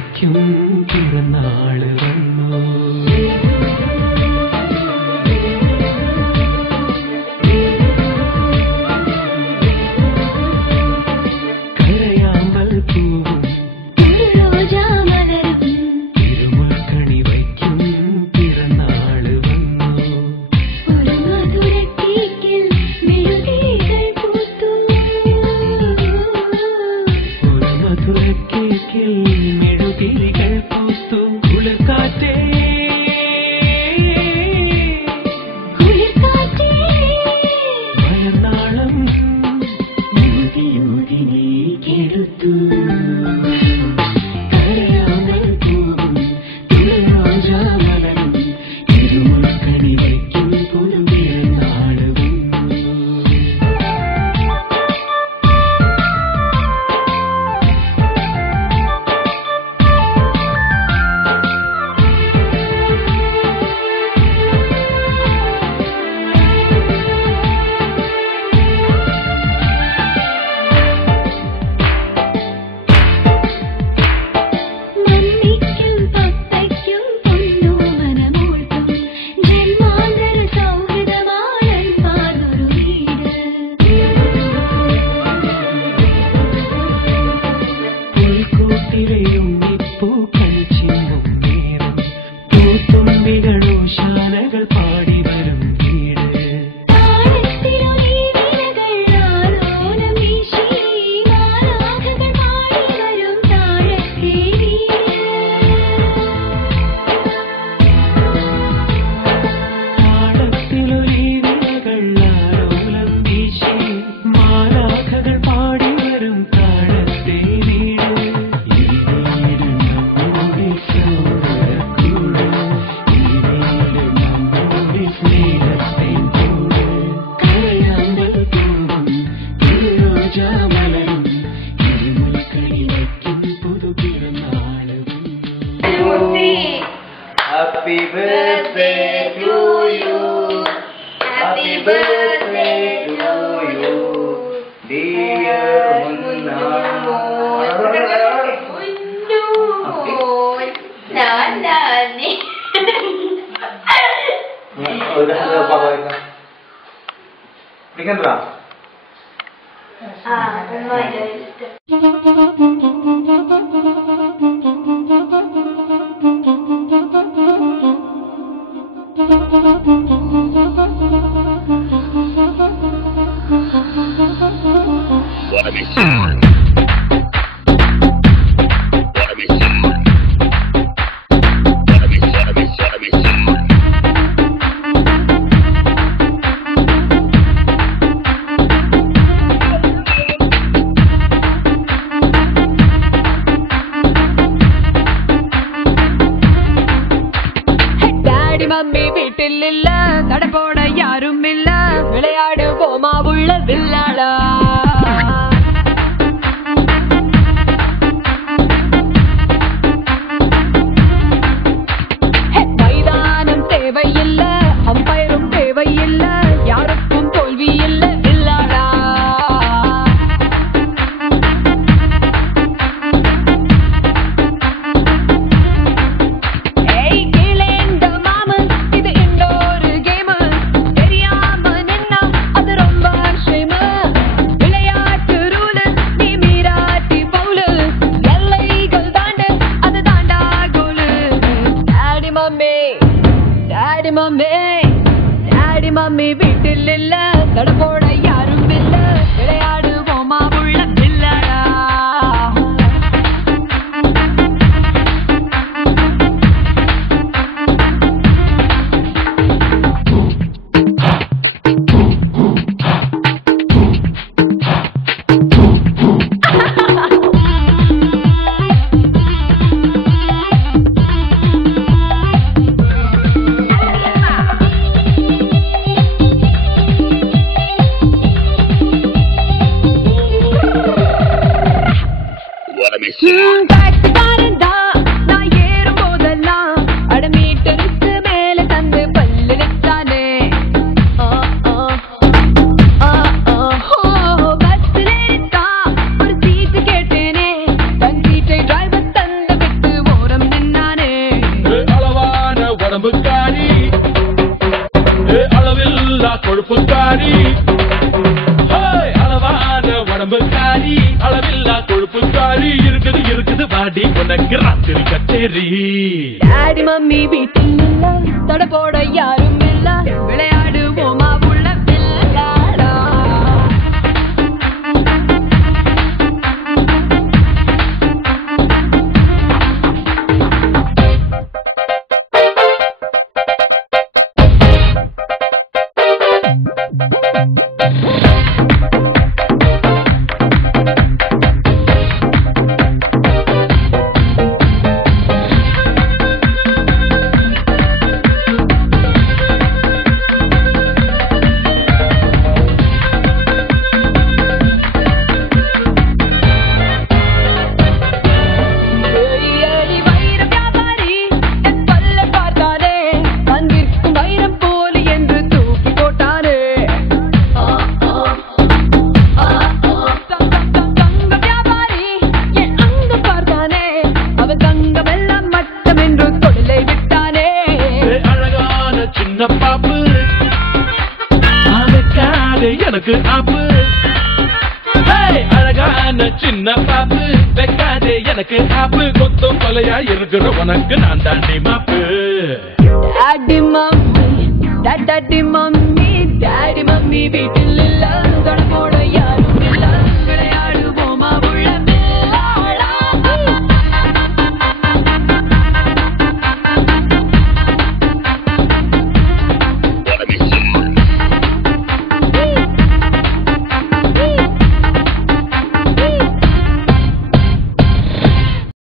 വയ്ക്കും പിറന്നാള് വന്നു. കരയാമ്പൽ പൂവും തിരുമുൽക്കണി വയ്ക്കും പിറന്നാള് വന്നു. ഒരു മധുരക്കേക്കിൽ മെഴുകുതിരികൾ പൂത്തു. കുളിർക്കാറ്റേ മലനാളം യൂതി നീ കെടുത്തു. കരയാമ്പൽ പൂവും തുളരോജാ മലരും തിരുമുൽക്കണി വയ്ക്കും പുതുപിറന്നാള് വന്നു. ശാനകൾ പാടി വരും വീട്. പാടത്തിലൊരീവിലകൾ ആരോലം വീശി മാലാഖകൾ പാടി വരും താഴത്തെ വീട്. ഈ വീട് നമ്മുടെ സൗരക്കൂട്. Happy birthday to you. Happy birthday to you, dear Munna. Nani. Udah apa ini? Bikin berapa? Lumayan. Mummy வீட்டில் இல்ல, தடப்போட யாரும் இல்ல, விளையாடு போமா உள்ள வில்லாடா. மைதானம் தேவையில்ல, அம்பயரும் தேவையில்ல, யாருக்கும் தோல்வி இல்ல வில்லாடா. Daddy mummy வீட்டில் இல்ல, தடப்போட யாரும் இல்ல, விளையாடு போமா உள்ள வில்லாடா. தாடி உனக்கு ராத்திரி கச்சேரி. டாடி மம்மி வீட்டில் இல்ல, தட போட யாரும் இல்ல, விளையாடுவோமா உள்ள விளையாடா. எனக்கு ஆப்பு அழகான சின்ன பாப்பு, வைக்காதே எனக்கு ஆப்பு, கொத்தும் கொலையா இருக்கிற உனக்கு நான் தாண்டி மாப்பு. Daddy mummy daddy mummy daddy mummy வீட்டில் இல்ல, தொட போட